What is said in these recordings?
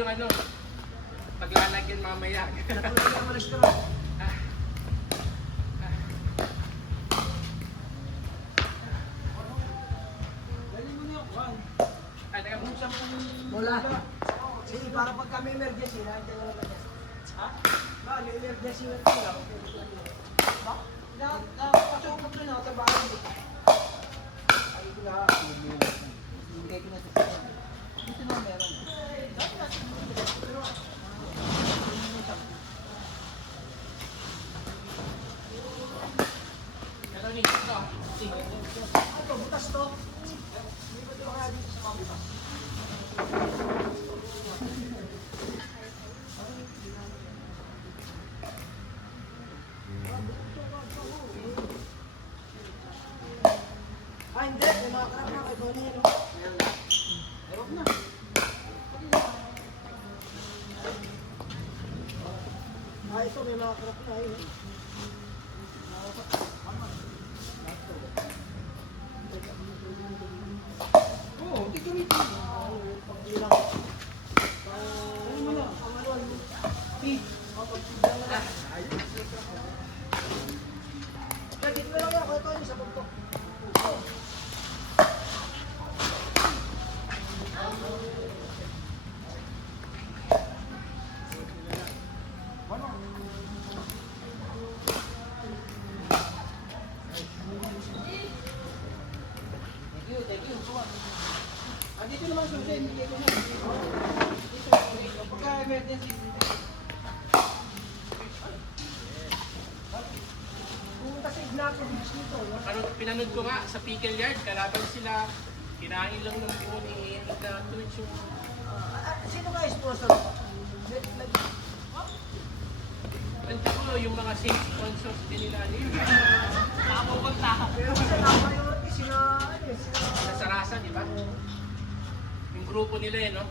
yung ano, paglalagyan mamaya. Natulog ang restaurant. Ay, teka mo. Wala. Sige, para pag kami emergency, nakita ko naman yan. Ha? Ba, may emergency na ito lang. Ba? Nakapasok na ako sa bahay. Ay, ko na. Hindi ko na sa sila. Dito na meron. Ito ni, ito. Ito, butas to. Hindi ko ito kaya dito sa kabila. Ah, hindi. May mga karap na kay Tony. Ewan na. Ah, ito may mga karap na. Ayun. Oo, hindi kami ito. Pag-ilang. Ano mo na? Ang ano? Pig. Pag-ilang na. Dito na lang yan. Kaya Tony sa bugtok. Thank you. Dito naman susi, hindi ko na. Dito, pagka emergency. Pumunta sa Ignacio Beach dito. Ano, pinanood ko nga sa pickle yard, kalaban sila, kinain lang ng buo ni Twitch yung... Sino ka sponsor? Nandiyan ko yung mga safe sponsors din nila ano yun. Nakapupunta. Pero kasi na-priority sila, Sa Sarasa, di ba? Yung grupo nila eh, no?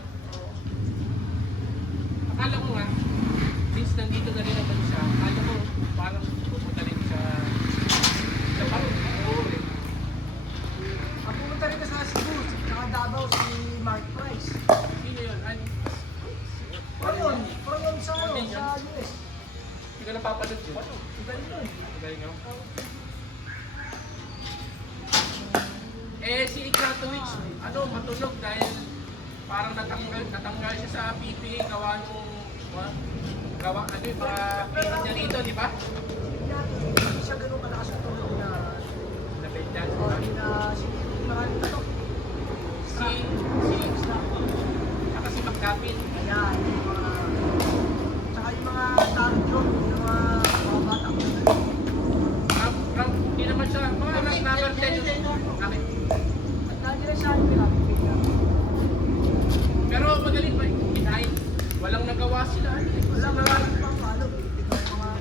Akala ko nga, since nandito na rin naman siya, akala ko parang pupunta rin siya sa parang oo eh. Pumunta rin ka sa Cebu, saka Davao si Mark Price. Sino yun? From yun sa US. Hindi ko napapanood yun. Galing yun. Galing ako. Eh, si Ikratowicz, ano, matunog dahil parang natanggal siya sa PPA, gawa nung, gawa, ano yung mga pinit niya rito, di ba? Hindi siya ganun kalakas ang tulog na Nabed dance, o di ba? marami na to. Saka si McCapin. Ayan, yung mga tsaka yung mga talent yun, yung mga bata. Hindi naman siya, mga number 10 yun. Bakit? At lagi rin siya yung pinapipigyan. Pero magaling ba? Dahil walang nagawa sila. Wala, marami pang ano, pinipigyan yung mga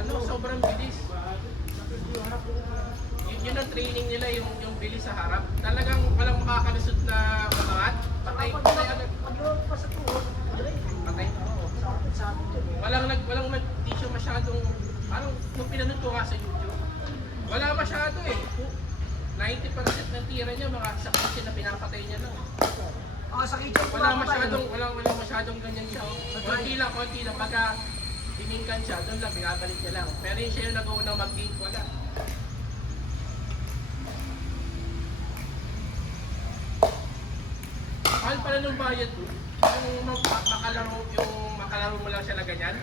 Ano, sobrang bilis. Yun ang training nila, yung bilis sa harap. Talagang walang makakalusot na umangat. Patay agad. Pag yun pa sa tuhod, Patay. sa atin yun. Walang di siya masyadong, parang nung pinanood ko nga sa YouTube, wala masyado eh. 90% ng tira niya, mga sa kitchen na pinapatay niya lang. Sa kitchen ko Walang masyadong ganyan siya. Konti lang. Pagka tiningkan siya, doon lang, binabalik niya lang. Pero yung siya yung nag-uunang mag-gate, wala. Mahal pala nung bayad doon. Yung makalaro mo lang siya na ganyan.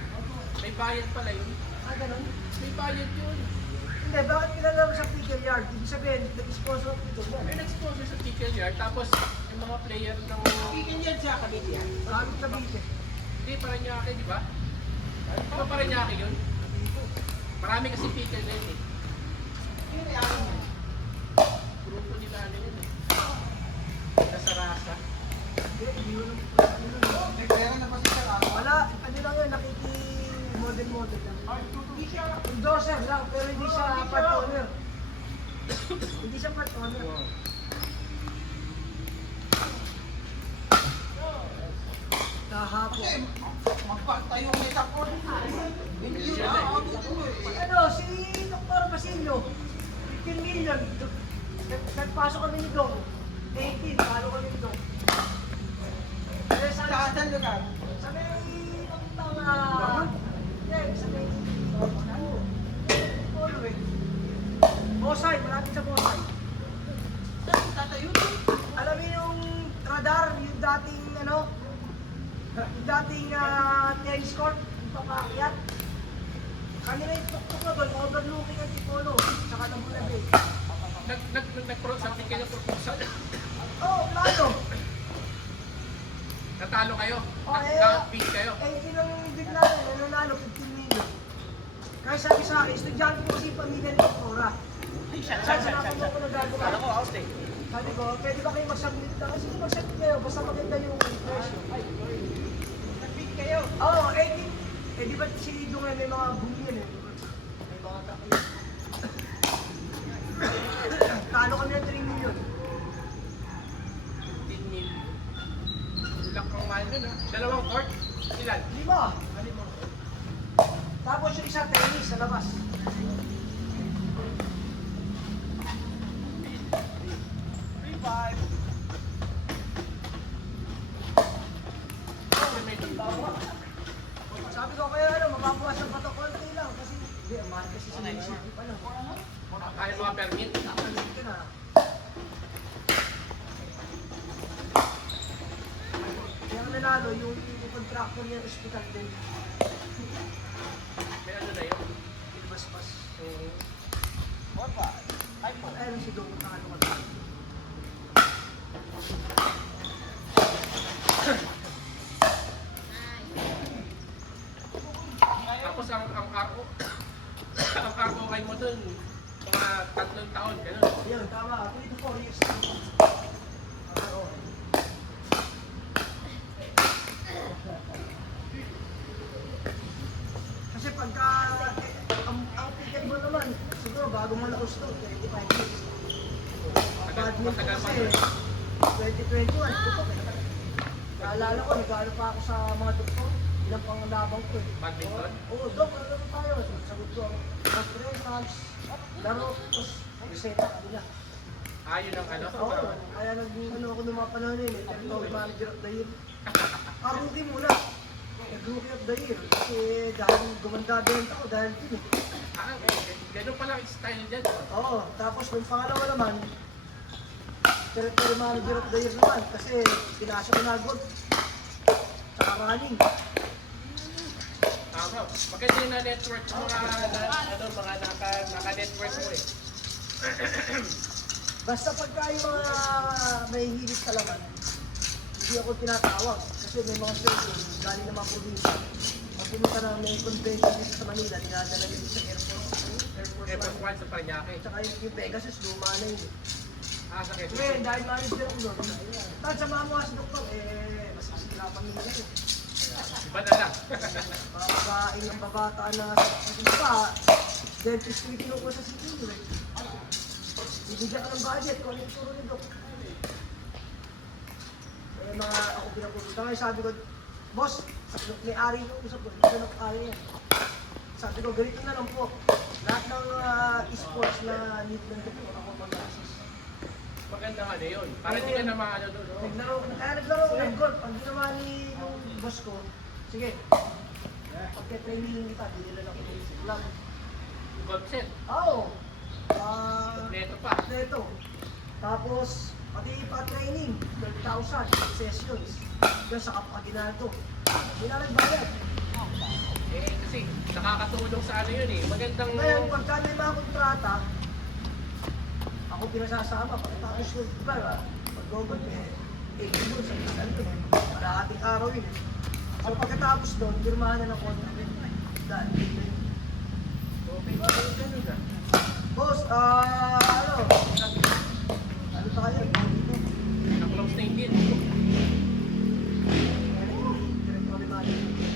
May bayad pala yun. Ganun. May bayad yun. Hindi, bakit kinalaro sa pickle yard? Ibig sabihin, nag-sponsor ng pickle yard. May nag-sponsor sa pickle yard, tapos yung mga player ng... Pickle yard sa Cavite yan. Maraming Cavite. Hindi, Paranaque, di ba? Di ba Paranaque yun? Marami kasi pickle yard eh. Yung reaction yan. Grupo nila ano yun eh. Sa Rasa. Hindi yun. May pera na pa siya sa Wala, ano lang yun, nakiki-model lang. Hindi siya. Endorser lang, pero hindi siya part owner. Hindi siya part owner. Kahapon. Kasi magpatayo may support. Hindi yun Ano, si Dr. Basilio, 15 million. Nagpasok kami ni Dong. 18, palo kami ni Dong. Saan lugar? Sa may papuntang sa may Polo eh. Bosay, malapit sa Bosay. Saan tatayo doon? Alam mo yung radar, yung dating yung dating tennis court, yung papaakyat. Kanina yung tuktok na doon, overlooking ang Tipolo, saka ng Bulabay. Nag-something kayo proposal. Oh, plano! Natalo kayo? Oh, Na-beat kayo? ilang bigla na, nanalo, 15 million. Kaya sabi sa akin, estudyante ko kasi pamilya ni Doktora. Saan sinabi mo ko nagagawa? Kala ko out eh. Sabi ko, pwede ba kayo mag-submit na? Kasi kung mag-submit kayo, basta maganda yung presyo. Nag-beat kayo. Oo, di ba si Dungan may mga bumi yan eh? May mga takyo. Talo kami ng 3 million. 15 million. Lak ang mahal nun ha. Dalawang court? Ilan? 5. Tapos yung isa tennis sa labas. Sabi ko kaya mababawasan pa ito konti lang kasi hindi, ang mahal kasi sa munisipyo pa lang. Kaya mga permit? Ito na. Kaya ang nanalo yung contractor niya ng ospital din. May ano na yun? Pinabasbas. So, Ay po. ayun si Dong na ano ka. Tapos ang RO, ang RO kayo mo dun, mga 3 taon, gano'n. Ayun, tama. 3 to 4 years. Oo. Kasi pagka, ang ticket mo naman, siguro bago malaos to, 25 years. Ang badminton kasi, 2021, putok eh. Naalala ko, nag-ano pa ako sa mga doktor, ilang pang labang ko eh. Badminton? Oo, Dok, ano tayo? Sagot ko, conference, laro, tapos reseta ka nila. Yun ang ano? Oo, kaya nag-ano ako ng mga panahon yun, territory manager of the year. Rookie muna. Nag-rookie of the year. Kasi dahil gumanda benta ko, dahil yun eh. Gano'n pala ang style dyan. Oo, tapos yung pangalawa naman, territory manager of the year naman. Kasi pinasa ko na gold. Saka running. Tama. Maganda yung na-network mo mga naka-network mo eh. Basta pagka yung mga may hilig sa laman, hindi ako tinatawag. Kasi may mga surgeon, galing naman probinsya. Pag pumunta na may convention dito sa Manila, dinadala nila sa airport. Air Force One sa Paranaque. Tsaka yung Pegasus, luma na yun. Sa Quezon. Ngayon, dahil manager ako doon, dahil sa mga mga doktor, mas masirapan nila yun. Iba na lang. Mga babae ng babataan na sa pa, dentist ko yung ko sa CTU eh. Bibigyan ka ng budget kung ano yung turo ni Doc. Kaya mga ako pinapupunta. Kaya sabi ko, boss, may-ari yung usap ko, hindi na kaya yan. Sabi ko, ganito na lang po. Lahat ng esports na need ng doktor, ako mag-assist. Maganda nga na yun. Para hindi ka na maano doon. No? Naglaro ko ng golf. Pag ginawa ni boss ko, sige. Pagka-training kita, dinila na ko ng lang. Golf set. Oo. Neto pa. Neto. Tapos, pati pa-training, 12,000 sessions. Diyan sa Kapaginado. Hindi na nagbayad. Kasi nakakatulong sa ano yun eh. Magandang... Ngayon, pagka may mga kontrata, ako pinasasama. Pagkatapos ko, diba, pag-gogol, 8 doon sa isang doon. Para ating araw yun. So pagkatapos doon, pirmahan na ng contract. Dahil, Okay, ganun na. boss,